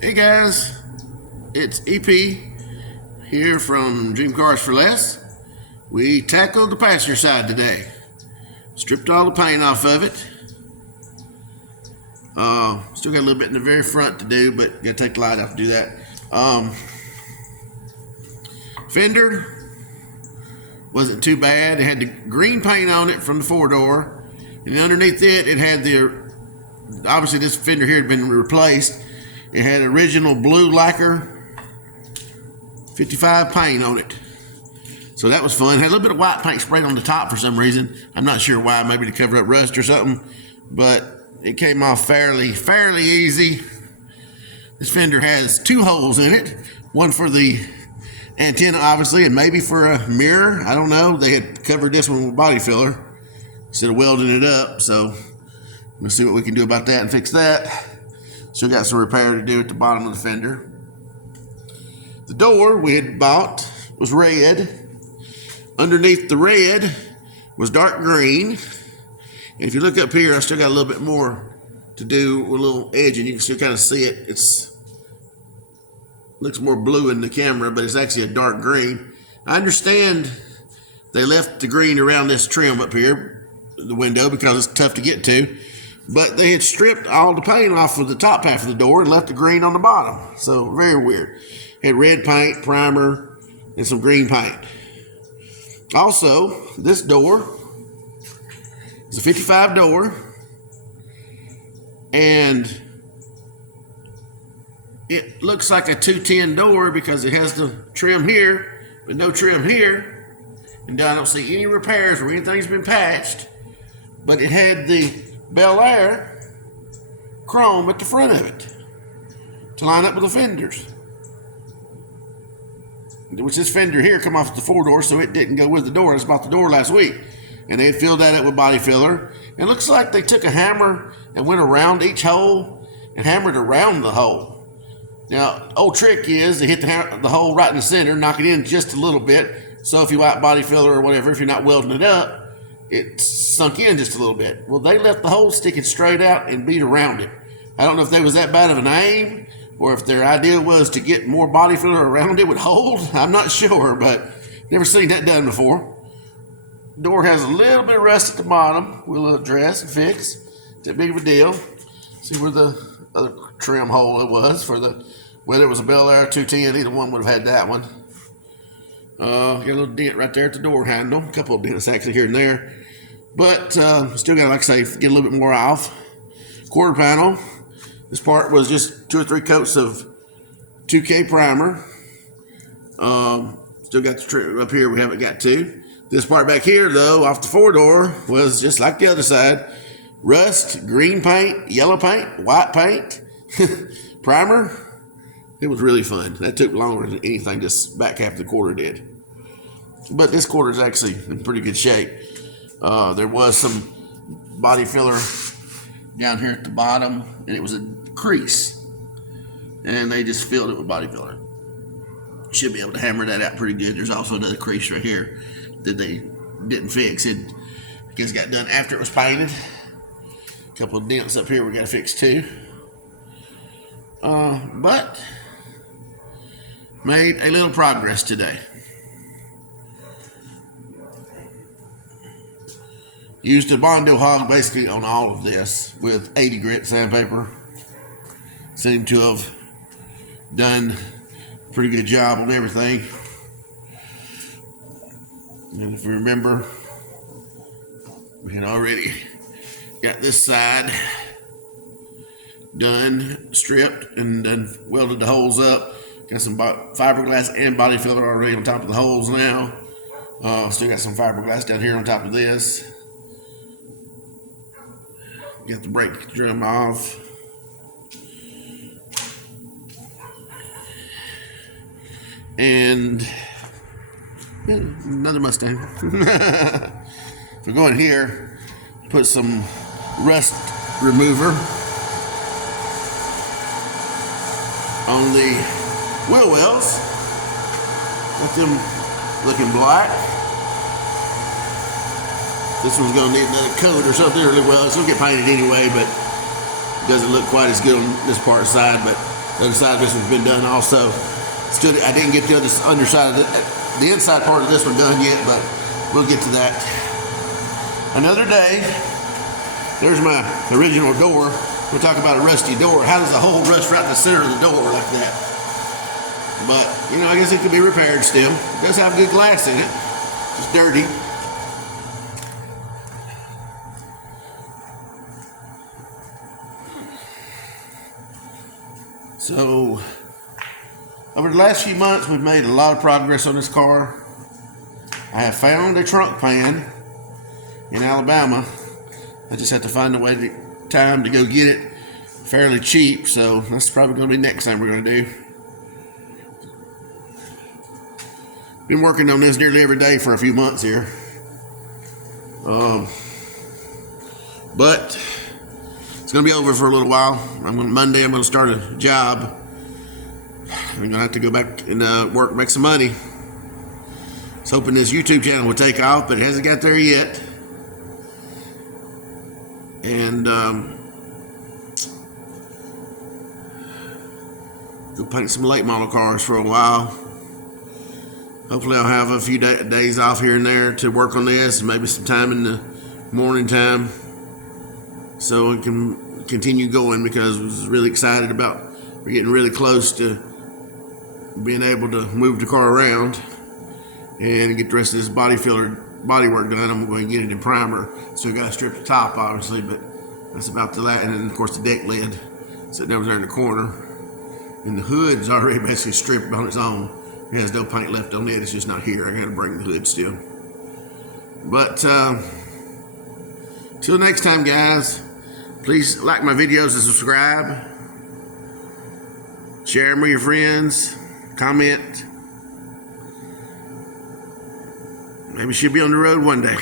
Hey guys, it's EP here from Dream Cars for Less. We tackled the passenger side today. Stripped all the paint off of it. Still got a little bit in the very front to do, but gotta take the light off to do that. Fender wasn't too bad. It had the green paint on it from the 4-door, and underneath it had obviously this fender here had been replaced. It had original blue lacquer 55 paint on it. So that was fun. Had a little bit of white paint sprayed on the top for some reason. I'm not sure why, maybe to cover up rust or something, but it came off fairly easy. This fender has 2 holes in it. One for the antenna, obviously, and maybe for a mirror. I don't know. They had covered this one with body filler instead of welding it up. So we'll see what we can do about that and fix that. Still got some repair to do at the bottom of the fender. The door we had bought was red. Underneath the red was dark green. And if you look up here, I still got a little bit more to do with a little edge, and you can still kind of see it. Looks more blue in the camera, but it's actually a dark green. I understand they left the green around this trim up here, the window, because it's tough to get to. But they had stripped all the paint off of the top half of the door and left the green on the bottom. So very weird. Had red paint, primer, and some green paint. Also, this door is a 55 door, and it looks like a 210 door because it has the trim here, but no trim here. And I don't see any repairs or anything's been patched. But it had the Bel Air chrome at the front of it to line up with the fenders. Which this fender here come off the 4-door, so it didn't go with the door. I just bought the door last week. And they had filled that up with body filler. And it looks like they took a hammer and went around each hole and hammered around the hole. Now, old trick is to hit the hole right in the center, knock it in just a little bit. So if you wipe body filler or whatever, if you're not welding it up, it sunk in just a little bit. Well, they left the hole sticking straight out and beat around it. I don't know if they was that bad of an aim or if their idea was to get more body filler around it would hold. I'm not sure, but never seen that done before. Door has a little bit of rust at the bottom. We'll address and fix. It's that big of a deal. See where the other trim hole it was for whether it was a Bel Air 210, either one would have had that one. Got a little dent right there at the door handle. A couple of dents actually here and there. But still got to, like I say, get a little bit more off. Quarter panel. This part was just 2 or 3 coats of 2K primer. Still got the trim up here we haven't got to. This part back here, though, off the 4-door, was just like the other side. Rust, green paint, yellow paint, white paint, primer. It was really fun. That took longer than anything this back half of the quarter did. But this quarter is actually in pretty good shape. There was some body filler down here at the bottom, and it was a crease. And they just filled it with body filler. Should be able to hammer that out pretty good. There's also another crease right here that they didn't fix. It because it got done after it was painted. A couple of dents up here we got to fix too. But made a little progress today. Used a Bondo hog basically on all of this with 80 grit sandpaper. Seemed to have done a pretty good job on everything. And if you remember, we had already got this side done, stripped, and then welded the holes up. Got some fiberglass and body filler already on top of the holes now. Still got some fiberglass down here on top of this. Got the brake drum off. And another Mustang. If we go in here, put some rust remover on the wheel wells. Let them looking black. This one's going to need another coat or something. Well, it's going to get painted anyway, but it doesn't look quite as good on this part side. But The other side of this one's been done also. Still, I didn't get the underside of the inside part of this one done yet, but we'll get to that another day. There's my original door. We'll talk about a rusty door. How does a hole rust right in the center of the door like that? But, you know, I guess it could be repaired still. It does have good glass in it. It's dirty. So, over the last few months, we've made a lot of progress on this car. I have found a trunk pan in Alabama. I just have to find time to go get it fairly cheap, so that's probably going to be next time we're going to do. Been working on this nearly every day for a few months here. But it's going to be over for a little while. Monday I'm going to start a job. I'm going to have to go back and work, make some money. I was hoping this YouTube channel would take off, but it hasn't got there yet. And go paint some late model cars for a while. Hopefully I'll have a few days off here and there to work on this, and maybe some time in the morning time, so we can continue going, because I was really excited about, we're getting really close to being able to move the car around and get the rest of this body work done. I'm going to get it in primer. So I got to strip the top, obviously, but that's about the last. And then, of course, the deck lid sitting over there in the corner. And the hood's already basically stripped on its own. It has no paint left on it. It's just not here. I got to bring the hood still. But till next time, guys, please like my videos and subscribe. Share them with your friends. Comment. Maybe she'll be on the road one day.